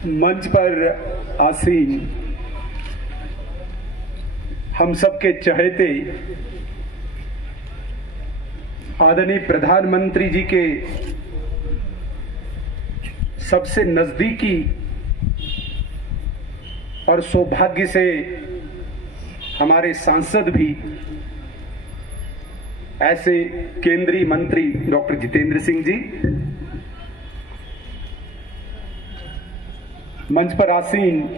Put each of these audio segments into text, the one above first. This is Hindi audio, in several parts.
मंच पर आसीन हम सबके चहेते आदरणीय प्रधानमंत्री जी के सबसे नजदीकी और सौभाग्य से हमारे सांसद भी ऐसे केंद्रीय मंत्री डॉक्टर जितेंद्र सिंह जी, मंच पर आसीन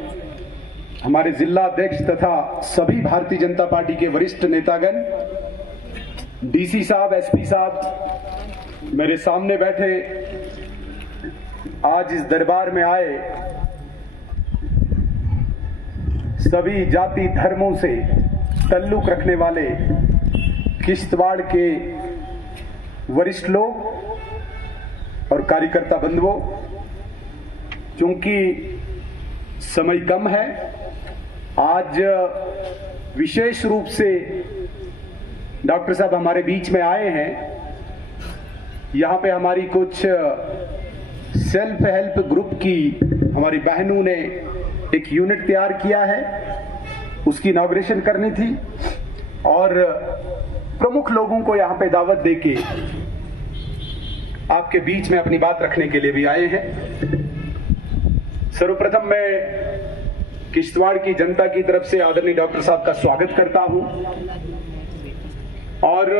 हमारे जिला अध्यक्ष तथा सभी भारतीय जनता पार्टी के वरिष्ठ नेतागण, डीसी साहब, एसपी साहब, मेरे सामने बैठे, आज इस दरबार में आए सभी जाति धर्मों से ताल्लुक रखने वाले किश्तवाड़ के वरिष्ठ लोग और कार्यकर्ता बंधुओं, क्योंकि समय कम है, आज विशेष रूप से डॉक्टर साहब हमारे बीच में आए हैं। यहाँ पे हमारी कुछ सेल्फ हेल्प ग्रुप की हमारी बहनों ने एक यूनिट तैयार किया है, उसकी इनॉग्रेशन करनी थी और प्रमुख लोगों को यहाँ पे दावत देके आपके बीच में अपनी बात रखने के लिए भी आए हैं। सर्वप्रथम मैं किश्तवाड़ की जनता की तरफ से आदरणीय डॉक्टर साहब का स्वागत करता हूं और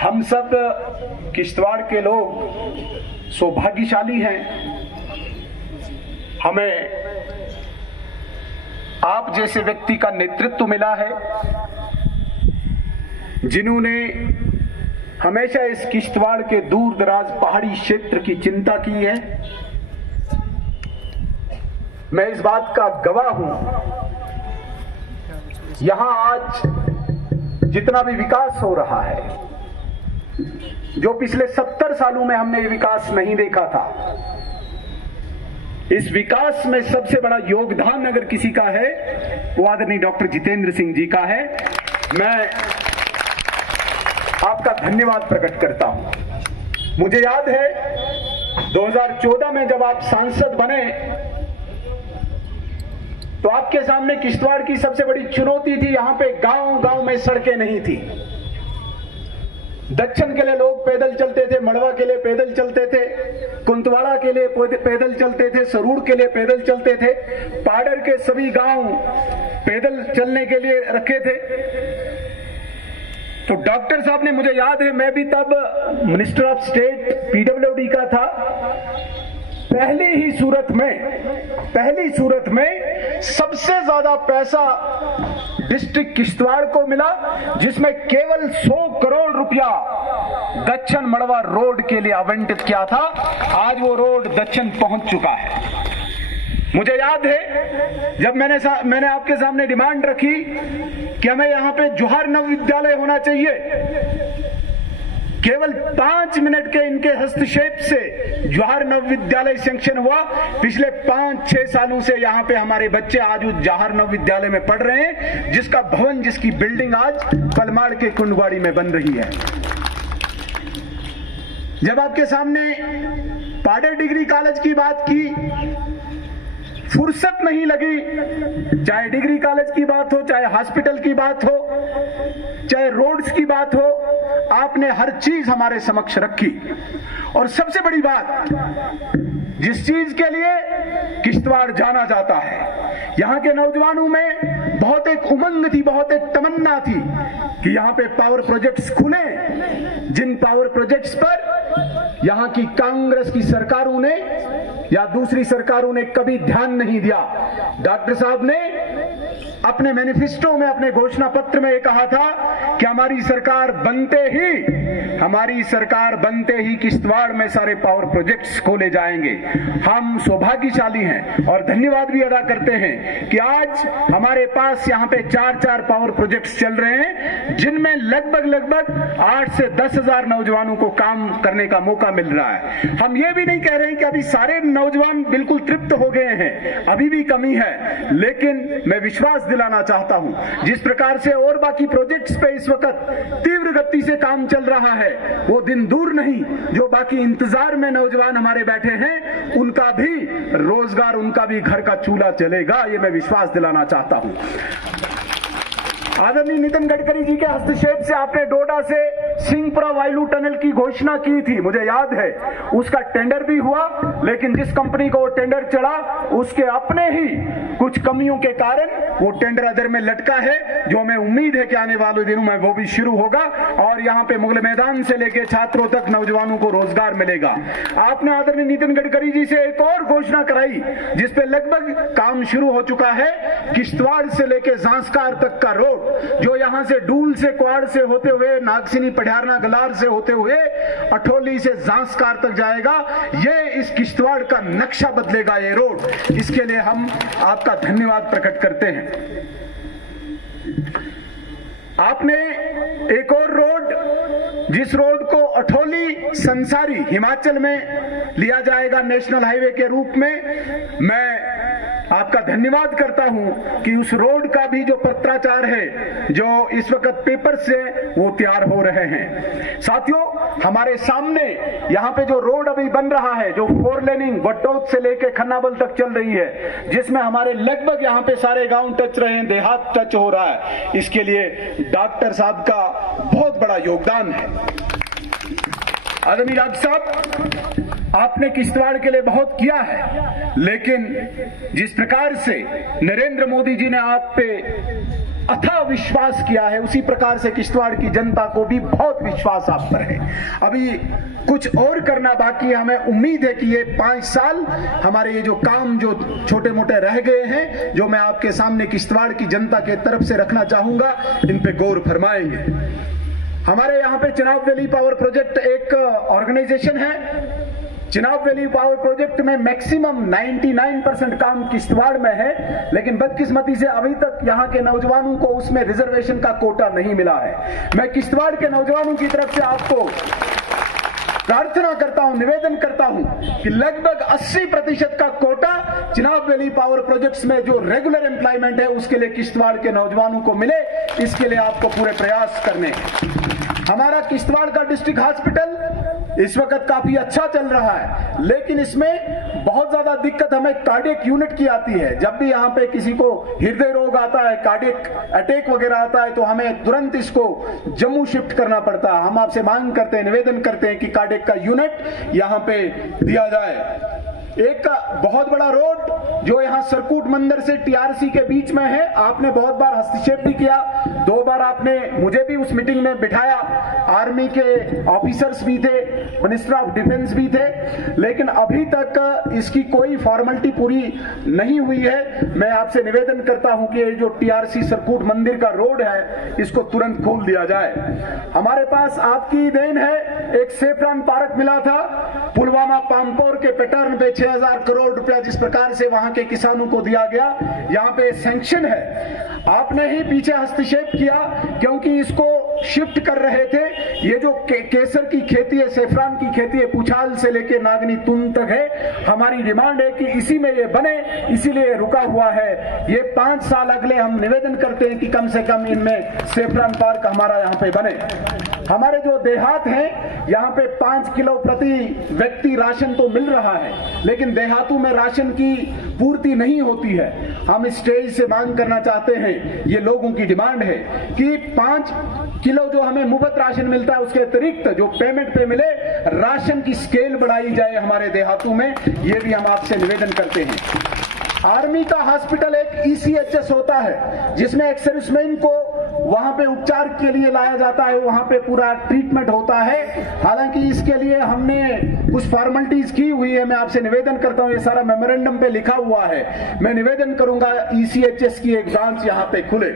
हम सब किश्तवाड़ के लोग सौभाग्यशाली हैं, हमें आप जैसे व्यक्ति का नेतृत्व मिला है जिन्होंने हमेशा इस किश्तवाड़ के दूर दराज पहाड़ी क्षेत्र की चिंता की है। मैं इस बात का गवाह हूं, यहां आज जितना भी विकास हो रहा है, जो पिछले 70 सालों में हमने ये विकास नहीं देखा था, इस विकास में सबसे बड़ा योगदान अगर किसी का है वो आदरणीय डॉक्टर जितेंद्र सिंह जी का है। मैं आपका धन्यवाद प्रकट करता हूं। मुझे याद है 2014 में जब आप सांसद बने तो आपके सामने किश्तवाड़ की सबसे बड़ी चुनौती थी, यहां पे गांव-गांव में सड़कें नहीं थी। दक्षिण के लिए लोग पैदल चलते थे, मड़वा के लिए पैदल चलते थे, कुंतवाड़ा के लिए पैदल चलते थे, सरूड़ के लिए पैदल चलते थे, पाडर के सभी गांव पैदल चलने के लिए रखे थे। तो डॉक्टर साहब ने, मुझे याद है मैं भी तब मिनिस्टर ऑफ स्टेट पीडब्ल्यूडी का था, पहली सूरत में सबसे ज्यादा पैसा डिस्ट्रिक्ट किश्तवाड़ को मिला, जिसमें केवल 100 करोड़ रुपया दक्षिण मड़वा रोड के लिए आवंटित किया था। आज वो रोड दक्षिण पहुंच चुका है। मुझे याद है जब मैंने आपके सामने डिमांड रखी कि हमें यहाँ पे जौहर नव विद्यालय होना चाहिए, केवल 5 मिनट के इनके हस्तक्षेप से जौहर नव विद्यालय सैंक्शन हुआ। पिछले 5-6 सालों से यहाँ पे हमारे बच्चे आज उस जौहर नव विद्यालय में पढ़ रहे हैं, जिसका भवन, जिसकी बिल्डिंग आज पलमाड़ के कुंडवाड़ी में बन रही है। जब आपके सामने पाडर डिग्री कॉलेज की बात की, फुर्सत नहीं लगी, चाहे डिग्री कॉलेज की बात हो, चाहे हॉस्पिटल की बात हो, चाहे रोड्स की बात हो, आपने हर चीज हमारे समक्ष रखी। और सबसे बड़ी बात, जिस चीज के लिए किश्तवाड़ जाना जाता है, यहाँ के नौजवानों में बहुत एक उमंग थी, बहुत एक तमन्ना थी कि यहाँ पे पावर प्रोजेक्ट्स खुले, जिन पावर प्रोजेक्ट्स पर यहाँ की कांग्रेस की सरकारों ने या दूसरी सरकारों ने कभी ध्यान नहीं दिया। डॉक्टर साहब ने अपने मैनिफेस्टो में, अपने घोषणा पत्र में ये कहा था कि हमारी सरकार बनते ही किश्तवाड़ में सारे पावर प्रोजेक्ट्स खोले जाएंगे। हम सौभाग्यशाली हैं और धन्यवाद भी अदा करते हैं कि आज हमारे पास यहाँ पे 4 पावर प्रोजेक्ट्स चल रहे हैं, जिनमें लगभग 8 से 10 हजार नौजवानों को काम करने का मौका मिल रहा है। हम ये भी नहीं कह रहे हैं कि अभी सारे नौजवान बिल्कुल तृप्त हो गए हैं, अभी भी कमी है, लेकिन मैं विश्वास दिलाना चाहता हूं, जिस प्रकार से और बाकी प्रोजेक्ट्स पे इस वक्त तीव्र गति से काम चल रहा है, है वो दिन दूर नहीं, जो बाकी इंतजार में नौजवान हमारे बैठे हैं उनका भी रोजगार, उनका भी घर का चूल्हा जलेगा, ये मैं विश्वास दिलाना चाहता हूं। आदरणीय नितिन गडकरी जी के हस्तक्षेप से आपने डोडा से सिंहपुरा वायलू टनल की घोषणा की थी, मुझे याद है। उसका टेंडर भी हुआ, लेकिन जिस कंपनी को वो टेंडर चढ़ा उसके अपने ही कुछ कमियों के कारण वो टेंडर अधर में लटका है, जो हमें उम्मीद है कि आने वाले दिनों में वो भी शुरू होगा और यहाँ पे मुगल मैदान से लेकर छात्रों तक नौजवानों को रोजगार मिलेगा। आपने आदरणीय नितिन गडकरी जी से एक और घोषणा कराई जिसपे लगभग काम शुरू हो चुका है, किश्तवाड़ से लेकर जांस्कार तक का रोड, जो यहां से डूल से क्वाड से होते हुए नागसिनी पढ़ियारना गलार से होते हुए अठोली से जांस्कार तक जाएगा। ये इस किश्तवाड़ का नक्शा बदलेगा ये रोड। इसके लिए हम आपका धन्यवाद प्रकट करते हैं। आपने एक और रोड, जिस रोड को अठोली संसारी हिमाचल में लिया जाएगा नेशनल हाईवे के रूप में, मैं आपका धन्यवाद करता हूं कि उस रोड का भी जो पत्राचार है, जो इस वक्त पेपर से वो तैयार हो रहे हैं। साथियों, हमारे सामने यहाँ पे जो रोड अभी बन रहा है, जो 4 लेनिंग वटोद से लेके खन्नाबल तक चल रही है, जिसमें हमारे लगभग यहाँ पे सारे गांव टच रहे हैं, देहात टच हो रहा है, इसके लिए डॉक्टर साहब का बहुत बड़ा योगदान है। आदरणीय डॉक्टर साहब, आपने किश्तवाड़ के लिए बहुत किया है, लेकिन जिस प्रकार से नरेंद्र मोदी जी ने आप पे अथाह विश्वास किया है, उसी प्रकार से किश्तवाड़ की जनता को भी बहुत विश्वास आप पर है। अभी कुछ और करना बाकी है। हमें उम्मीद है कि ये 5 साल हमारे ये जो काम जो छोटे मोटे रह गए हैं, जो मैं आपके सामने किश्तवाड़ की जनता के तरफ से रखना चाहूंगा, इन पे गौर फरमाएंगे। हमारे यहाँ पे चिनाब वैली पावर प्रोजेक्ट एक ऑर्गेनाइजेशन है। चिनाब वैली पावर प्रोजेक्ट में मैक्सिमम 99% काम किश्तवाड़ में है, लेकिन बदकिस्मती से अभी तक यहाँ के नौजवानों को उसमें रिजर्वेशन का कोटा नहीं मिला है। मैं किश्तवाड़ के नौजवानों की तरफ से आपको प्रार्थना करता हूं, निवेदन करता हूं कि लगभग 80% का quota Chenab valley power projects में जो रेगुलर एम्प्लॉयमेंट है उसके लिए किश्तवाड़ के नौजवानों को मिले। इसके लिए आपको पूरे प्रयास करने। हमारा किश्तवाड़ का डिस्ट्रिक्ट हॉस्पिटल इस वक्त काफी अच्छा चल रहा है, लेकिन इसमें बहुत ज्यादा दिक्कत हमें कार्डियक यूनिट की आती है। जब भी यहाँ पे किसी को हृदय रोग आता है, कार्डियक अटैक वगैरह आता है, तो हमें तुरंत इसको जम्मू शिफ्ट करना पड़ता है। हम आपसे मांग करते हैं, निवेदन करते हैं कि कार्डियक का यूनिट यहाँ पे दिया जाए। एक बहुत बड़ा रोड जो यहाँ सरकूट मंदिर से टीआरसी के बीच में है, आपने बहुत बार हस्तक्षेप भी किया, 2 बार आपने मुझे भी उस मीटिंग में बिठाया, आर्मी के ऑफिसर्स भी थे, मिनिस्टर ऑफ डिफेंस भी थे, लेकिन अभी तक इसकी कोई फॉर्मेलिटी पूरी नहीं हुई है। मैं आपसे निवेदन करता हूं कि ये जो टीआरसी सरकूट मंदिर का रोड है, इसको तुरंत खोल दिया जाए। हमारे पास आपकी देन है, एक सेफ्रॉन पार्क मिला था पुलवामा पामपोर के पैटर्न पे 6000 करोड़ रुपया जिस प्रकार से वहां के किसानों को दिया गया, यहाँ पे सैंक्शन है। आपने ही पीछे हस्तक्षेप किया क्योंकि इसको शिफ्ट कर रहे थे। ये जो केसर की खेती है, सेफ्रॉन की खेती है, पुछाल से लेके नागनी तुन तक है। हमारी डिमांड है कि इसी में ये बने, इसीलिए रुका हुआ है। ये 5 साल अगले हम निवेदन करते हैं कि कम से कम इनमें सेफ्रॉन पार्क हमारा यहाँ पे बने। हमारे जो देहात हैं, यहाँ पे 5 किलो प्रति व्यक्ति राशन तो मिल रहा है, लेकिन देहातों में राशन की पूर्ति नहीं होती है। हम स्टेज से मांग करना चाहते हैं, ये लोगों की डिमांड है कि 5 किलो जो हमें मुफ्त राशन मिलता है, उसके अतिरिक्त जो पेमेंट पे मिले, राशन की स्केल बढ़ाई जाए हमारे देहातों में। ये भी हम आपसे निवेदन करते हैं। आर्मी का हॉस्पिटल एक ECHS होता है, जिसमें एक सर्विसमैन को वहां पे उपचार के लिए लाया जाता है, वहां पे पूरा ट्रीटमेंट होता है। हालांकि इसके लिए हमने कुछ फॉर्मेलिटीज की हुई है। मैं आपसे निवेदन करता हूं, ये सारा मेमोरेंडम पे लिखा हुआ है। मैं निवेदन करूंगा ECHS की एक ब्रांच यहाँ पे खुले।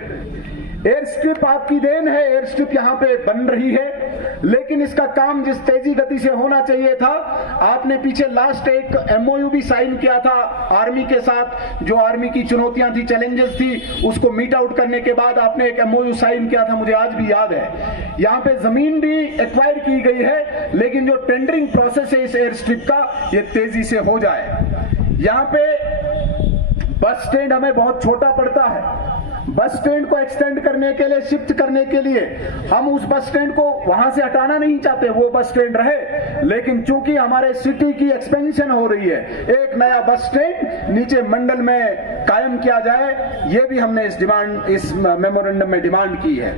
एयर स्ट्रिप आपकी देन है, एयर स्ट्रिप यहाँ पे बन रही है, लेकिन इसका काम जिस तेजी गति से होना चाहिए था, आपने पीछे लास्ट एक MOU भी साइन किया था आर्मी के साथ। जो आर्मी की चुनौतियां थी, चैलेंजेस थी, उसको मीट आउट करने के बाद आपने एक MOU साइन किया था, मुझे आज भी याद है। यहाँ पे जमीन भी एक्वायर की गई है, लेकिन जो टेंडरिंग प्रोसेस है इस एयर स्ट्रिप का, ये तेजी से हो जाए। यहाँ पे बस स्टैंड हमें बहुत छोटा पड़ता है। बस स्टैंड को एक्सटेंड करने के लिए, शिफ्ट करने के लिए हम उस बस स्टैंड को वहां से हटाना नहीं चाहते, वो बस स्टैंड रहे, लेकिन चूंकि हमारे सिटी की एक्सपेंशन हो रही है, एक नया बस स्टैंड नीचे मंडल में कायम किया जाए, ये भी हमने इस मेमोरेंडम में डिमांड की है।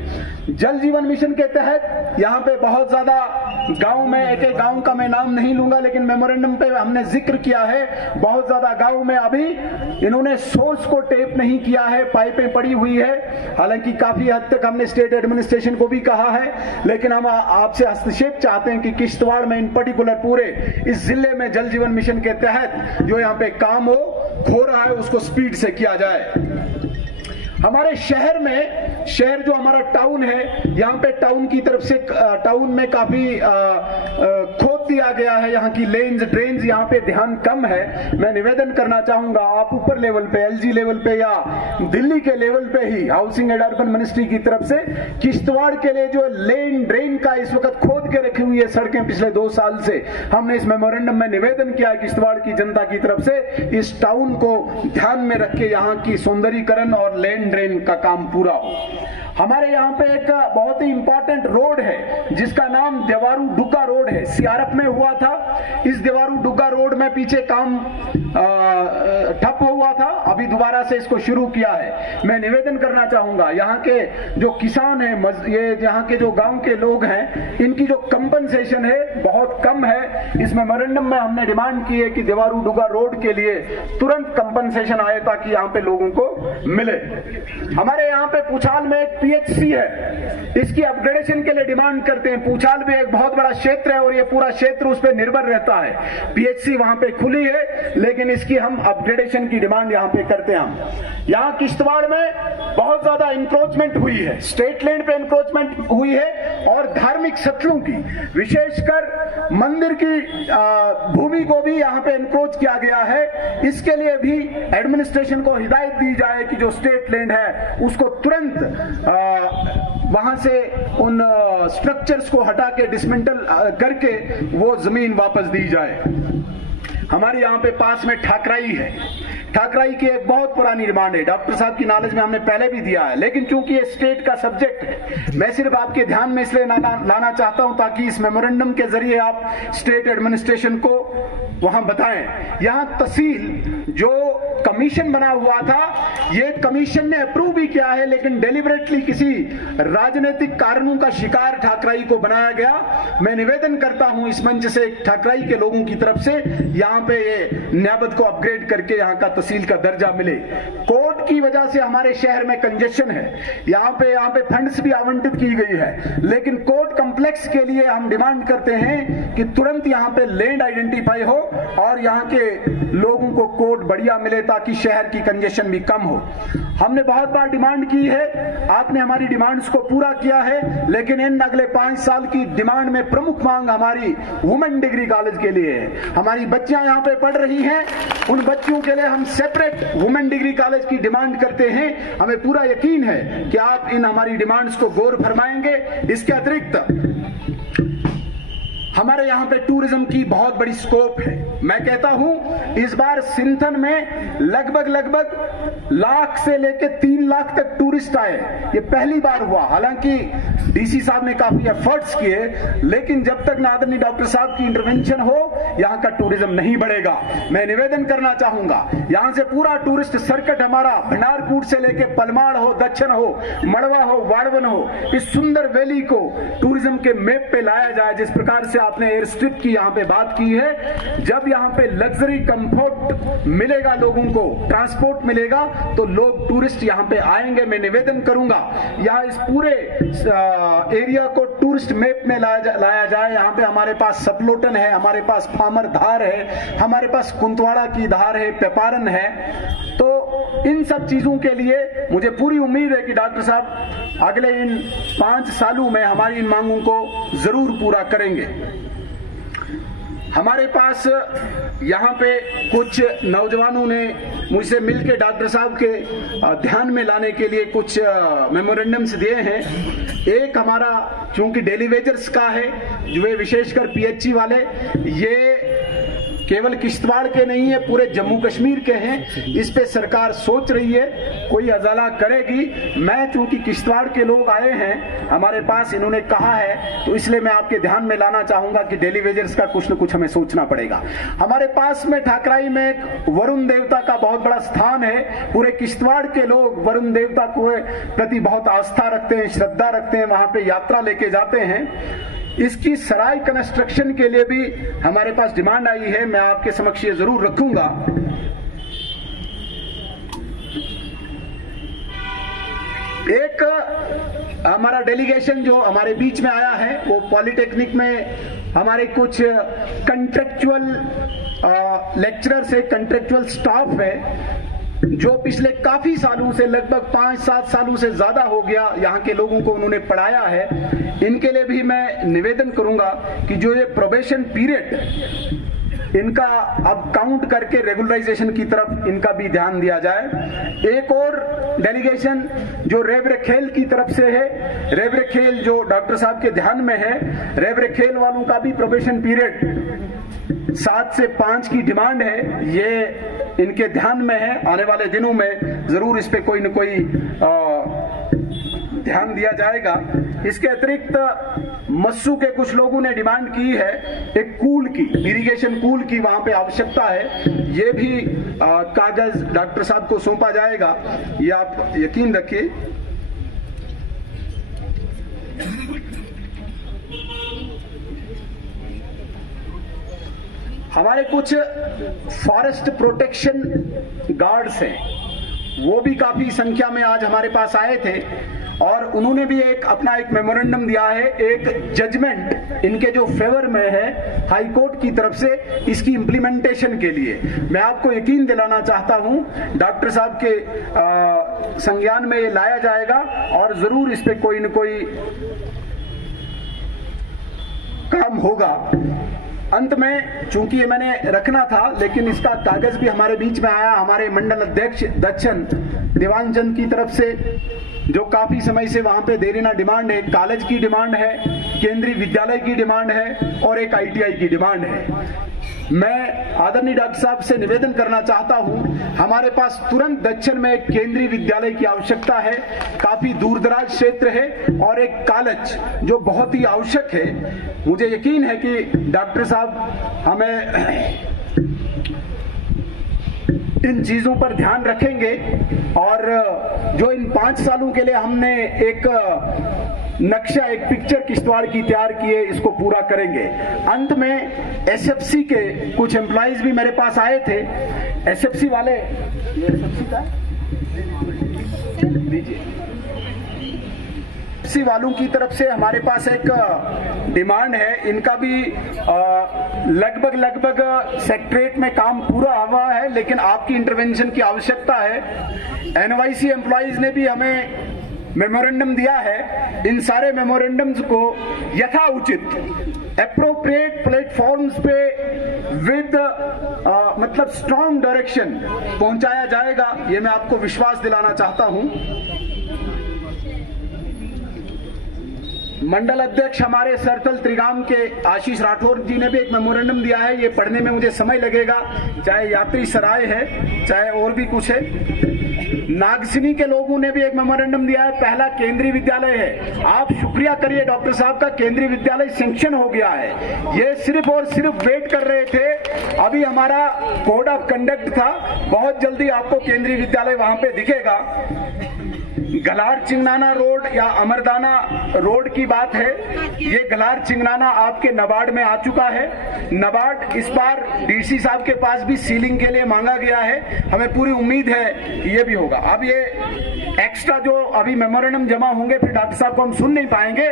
जल जीवन मिशन के तहत यहाँ पे बहुत ज्यादा गांव में, एक गांव का मैं नाम नहीं लूंगा, लेकिन मेमोरेंडम पे हमने जिक्र किया है, बहुत ज्यादा गांव में अभी इन्होंने सोर्स को टेप नहीं किया है, पाइपें पड़ी हुई है। हालांकि काफी हद तक हमने स्टेट एडमिनिस्ट्रेशन को भी कहा है, लेकिन हम आपसे हस्तक्षेप चाहते हैं कि किश्तवाड़ में इन पर्टिकुलर पूरे इस जिले में जल जीवन मिशन के तहत जो यहाँ पे काम हो रहा है उसको स्पीड से किया जाए। हमारे शहर में, शहर जो हमारा टाउन है, यहाँ पे टाउन की तरफ से टाउन में काफी खोद दिया गया है, यहाँ की लेन्स, ड्रेन्स, यहाँ पे ध्यान कम है। मैं निवेदन करना चाहूंगा आप ऊपर लेवल पे, एलजी लेवल पे या दिल्ली के लेवल पे ही हाउसिंग एंड अर्बन मिनिस्ट्री की तरफ से किश्तवाड़ के लिए जो लेन ड्रेन का इस वक्त खोद के रखी हुई है सड़कें पिछले 2 साल से, हमने इस मेमोरेंडम में निवेदन किया है किश्तवाड़ की जनता की तरफ से इस टाउन को ध्यान में रख के यहाँ की सौंदर्यीकरण और लेन ड्रेन का काम पूरा हो। हमारे यहाँ पे एक बहुत ही इंपॉर्टेंट रोड है जिसका नाम देवारू डुग्गा रोड है, सीआरएफ में हुआ था। इस देवारू डुग्गा रोड में पीछे काम ठप हुआ था, अभी दोबारा से इसको शुरू किया है। मैं निवेदन करना चाहूंगा यहाँ के जो किसान हैं, ये यहाँ के जो गांव के लोग हैं, इनकी जो कंपनसेशन है बहुत कम है। इस मेमोरेंडम में हमने डिमांड की है कि देवारू डुग्गा रोड के लिए तुरंत कंपनसेशन आए ताकि यहाँ पे लोगों को मिले। हमारे यहाँ पे पूछाल में एक पीएचसी है, इसकी अपग्रेडेशन के लिए डिमांड करते हैं। पूछाल भी एक बहुत बड़ा क्षेत्र है और ये पूरा क्षेत्र उस पर निर्भर रहता है। पीएचसी वहां पे खुली है, लेकिन इसकी हम अपग्रेडेशन की डिमांड यहाँ पे करते हैं। हम यहाँ किश्तवाड़ में बहुत ज्यादा इंक्रोचमेंट हुई है, स्टेट लैंड पे इंक्रोचमेंट हुई है और धार्मिक स्थलों की, विशेषकर मंदिर की भूमि को भी यहाँ पे इंक्रोच किया गया है। इसके लिए भी एडमिनिस्ट्रेशन को हिदायत दी जाए कि जो स्टेट लैंड है उसको तुरंत वहां से उन स्ट्रक्चर्स को हटा के डिसमेंटल करके वो जमीन वापस दी जाए। हमारे यहाँ पे पास में ठाकराई है, ठाकराई की एक बहुत पुरानी डिमांड है, डॉक्टर साहब की नॉलेज में हमने पहले भी दिया है, लेकिन चूंकि ये स्टेट का सब्जेक्ट है, मैं सिर्फ आपके ध्यान में इसलिए लाना चाहता हूं ताकि इस मेमोरेंडम के जरिए आप स्टेट एडमिनिस्ट्रेशन को वहां बताएं। यहाँ तहसील जो कमीशन बना हुआ था, ये कमीशन ने अप्रूव भी किया है, लेकिन डेलिबरेटली किसी राजनीतिक कारणों का शिकार ठाकराई को बनाया गया। मैं निवेदन करता हूं इस मंच से ठाकराई के लोगों की तरफ से यहाँ पे ये न्याबत को अपग्रेड करके यहाँ का तहसील का दर्जा मिले। कोर्ट की वजह से हमारे शहर में कंजेशन है, यहाँ पे फंड्स भी आवंटित की गई है, लेकिन कोर्ट कॉम्प्लेक्स के लिए हम डिमांड करते हैं कि तुरंत यहाँ पे लैंड आइडेंटिफाई हो और यहाँ के लोगों को कोर्ट बढ़िया मिले ताकि शहर की कंजेशन भी कम हो। हमने बहुत बार डिमांड की है, आपने हमारी डिमांड्स को पूरा किया है, लेकिन इन अगले 5 साल की डिमांड में प्रमुख मांग हमारी वुमेन डिग्री कॉलेज के लिए है। हमारी बच्चियां यहाँ पे पढ़ रही हैं, उन बच्चियों के लिए हम सेपरेट वुमेन डिग्री कॉलेज की डिमांड करते हैं। हमें पूरा यकीन है कि आप इन हमारी डिमांड्स को गौर फरमाएंगे। इसके अतिरिक्त हमारे यहाँ पे टूरिज्म की बहुत बड़ी स्कोप है। मैं कहता हूं इस बार सिंथन में लगभग 1 लाख से लेके 3 लाख तक टूरिस्ट आए, ये पहली बार हुआ। हालांकि डीसी साहब ने काफी एफर्ट्स किए, लेकिन जब तक आदरणीय डॉक्टर साहब की इंटरवेंशन हो यहाँ का टूरिज्म नहीं बढ़ेगा। मैं निवेदन करना चाहूंगा यहाँ से पूरा टूरिस्ट सर्किट हमारा भंडारकूट से लेके पलमाड़ हो, दक्षिण हो, मड़वा हो, वाड़वन हो, इस सुंदर वैली को टूरिज्म के मैप पे लाया जाए। जिस प्रकार से आपने एयर स्ट्रिप की यहाँ पे बात की है, जब यहाँ पे लग्जरी कंफर्ट मिलेगा, लोगों को ट्रांसपोर्ट मिलेगा, तो लोग टूरिस्ट यहाँ पे आएंगे। मैं निवेदन करूंगा यहाँ इस पूरे एरिया को टूरिस्ट मैप में लाया जाए। यहाँ पे हमारे पास सतलोटन है, हमारे पास फामर धार है, हमारे पास कुंतवाड़ा की धार है, पेपारन है। तो इन सब चीजों के लिए मुझे पूरी उम्मीद है कि डॉक्टर साहब अगले इन 5 सालों में हमारी इन मांगों को जरूर पूरा करेंगे। हमारे पास यहाँ पे कुछ नौजवानों ने मुझसे मिलकर डॉक्टर साहब के ध्यान में लाने के लिए कुछ मेमोरेंडम्स दिए हैं। एक हमारा चूंकि डेली वेजर्स का है, जो विशेषकर पीएचई वाले, ये केवल किश्तवाड़ के नहीं है, पूरे जम्मू कश्मीर के हैं। इस पे सरकार सोच रही है, कोई अजाला करेगी। मैं चूंकि किश्तवाड़ के लोग आए हैं हमारे पास, इन्होंने कहा है, तो इसलिए मैं आपके ध्यान में लाना चाहूंगा कि डेली वेजर्स का कुछ न कुछ हमें सोचना पड़ेगा। हमारे पास में ठाकराई में एक वरुण देवता का बहुत बड़ा स्थान है। पूरे किश्तवाड़ के लोग वरुण देवता को प्रति बहुत आस्था रखते हैं, श्रद्धा रखते हैं, वहां पे यात्रा लेके जाते हैं। इसकी सराय कंस्ट्रक्शन के लिए भी हमारे पास डिमांड आई है, मैं आपके समक्ष ये जरूर रखूंगा। एक हमारा डेलीगेशन जो हमारे बीच में आया है, वो पॉलिटेक्निक में हमारे कुछ कंट्रेक्चुअल लेक्चरर्स है, कंट्रेक्चुअल स्टाफ है, जो पिछले काफी सालों से, लगभग 5-7 सालों से ज्यादा हो गया, यहाँ के लोगों को उन्होंने पढ़ाया है। इनके लिए भी मैं निवेदन करूंगा कि जो ये प्रोबेशन पीरियड इनका अब काउंट करके रेगुलराइजेशन की तरफ इनका भी ध्यान दिया जाए। एक और डेलीगेशन जो रेबरेखेल की तरफ से है, रेबरेखेल जो डॉक्टर साहब के ध्यान में है, रेबरेखेल वालों का भी प्रोबेशन पीरियड 7 से 5 की डिमांड है। ये इनके ध्यान में है, आने वाले दिनों में जरूर इस पे कोई न कोई ध्यान दिया जाएगा। इसके अतिरिक्त मस्सू के कुछ लोगों ने डिमांड की है एक कूल की, इरिगेशन कूल की वहां पे आवश्यकता है। ये भी कागज डॉक्टर साहब को सौंपा जाएगा, ये आप यकीन रखिए। हमारे कुछ फॉरेस्ट प्रोटेक्शन गार्ड्स हैं, वो भी काफी संख्या में आज हमारे पास आए थे और उन्होंने भी अपना एक मेमोरेंडम दिया है, एक जजमेंट इनके जो फेवर में है हाई कोर्ट की तरफ से, इसकी इंप्लीमेंटेशन के लिए। मैं आपको यकीन दिलाना चाहता हूं डॉक्टर साहब के संज्ञान में ये लाया जाएगा और जरूर इस पे कोई न कोई काम होगा। अंत में चूंकि ये मैंने रखना था, लेकिन इसका कागज भी हमारे बीच में आया, हमारे मंडल अध्यक्ष दक्षिण देवानचंद की तरफ से, जो काफी समय से वहां पे देरीना डिमांड है, कॉलेज की डिमांड है, केंद्रीय विद्यालय की डिमांड है और एक ITI की डिमांड है। मैं आदरणीय डॉक्टर साहब से निवेदन करना चाहता हूं, हमारे पास तुरंत दक्षिण में एक केंद्रीय विद्यालय की आवश्यकता है, काफी दूरदराज क्षेत्र है, और एक कॉलेज जो बहुत ही आवश्यक है। मुझे यकीन है कि डॉक्टर साहब हमें इन चीजों पर ध्यान रखेंगे और जो इन 5 सालों के लिए हमने एक नक्शा, एक पिक्चर किश्तवाड़ की तैयार की है, इसको पूरा करेंगे। अंत में SFC के कुछ एम्प्लॉइज भी मेरे पास आए थे। SFC वाले, ये SFC का लीजिए, SFC वालों की तरफ से हमारे पास एक डिमांड है, इनका भी लगभग सेक्रेटरीट में काम पूरा हुआ है, लेकिन आपकी इंटरवेंशन की आवश्यकता है। NYC एम्प्लॉइज ने भी हमें मेमोरेंडम दिया है। इन सारे मेमोरेंडम्स को यथा उचित एप्रोप्रिएट प्लेटफॉर्म्स पे विद मतलब स्ट्रॉन्ग डायरेक्शन पहुंचाया जाएगा, ये मैं आपको विश्वास दिलाना चाहता हूं। मंडल अध्यक्ष हमारे सरतल त्रिगाम के आशीष राठौर जी ने भी एक मेमोरेंडम दिया है, ये पढ़ने में मुझे समय लगेगा, चाहे यात्री सराय है चाहे और भी कुछ है। नागसिनी के लोगों ने भी एक मेमोरेंडम दिया है, पहला केंद्रीय विद्यालय है। आप शुक्रिया करिए डॉक्टर साहब का, केंद्रीय विद्यालय सैंक्शन हो गया है। ये सिर्फ और सिर्फ वेट कर रहे थे, अभी हमारा कोड ऑफ कंडक्ट था, बहुत जल्दी आपको केंद्रीय विद्यालय वहां पे दिखेगा। गलार चिंगनाना रोड या अमरदाना रोड की बात है, ये गलार चिंगनाना आपके नबार्ड में आ चुका है। नबार्ड इस बार DC साहब के पास भी सीलिंग के लिए मांगा गया है, हमें पूरी उम्मीद है कि ये भी होगा। अब ये एक्स्ट्रा जो अभी मेमोरेंडम जमा होंगे फिर डॉक्टर साहब को हम सुन नहीं पाएंगे।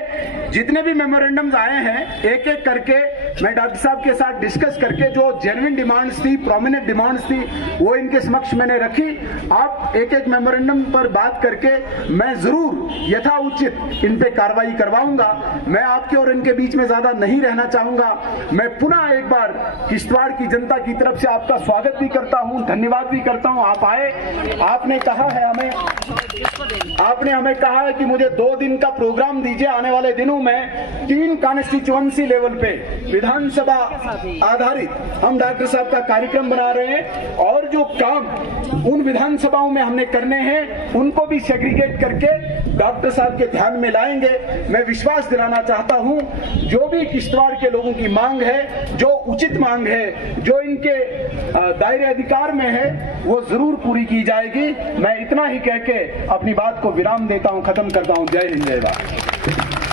जितने भी मेमोरेंडम्स आए हैं एक एक करके मैं डॉक्टर साहब के साथ डिस्कस करके जो जेन्युइन डिमांड्स थी, प्रोमिनेंट डिमांड्स थी, वो इनके समक्ष मैंने रखी। आप एक एक मेमोरेंडम पर बात करके मैं जरूर यथाउचित इन पे कार्रवाई करवाऊंगा। मैं आपके और इनके बीच में ज्यादा नहीं रहना चाहूंगा। मैं पुनः एक बार किश्तवाड़ की जनता की तरफ से आपका स्वागत भी करता हूं, धन्यवाद भी करता हूं। आप आए, आपने हमें कहा है कि मुझे 2 दिन का प्रोग्राम दीजिए। आने वाले दिनों में 3 कॉन्स्टिट्यूएंसी लेवल पे विधानसभा आधारित हम डॉक्टर साहब का कार्यक्रम बना रहे हैं और जो काम उन विधानसभाओं में हमने करने हैं उनको भी सेग्रीगेट करके डॉक्टर साहब के ध्यान में लाएंगे। मैं विश्वास दिलाना चाहता हूं, जो भी किश्तवाड़ के लोगों की मांग है, जो उचित मांग है, जो इनके दायरे अधिकार में है, वो जरूर पूरी की जाएगी। मैं इतना ही कह के अपनी बात को विराम देता हूं, खत्म करता हूं। जय हिंद, जय भारत।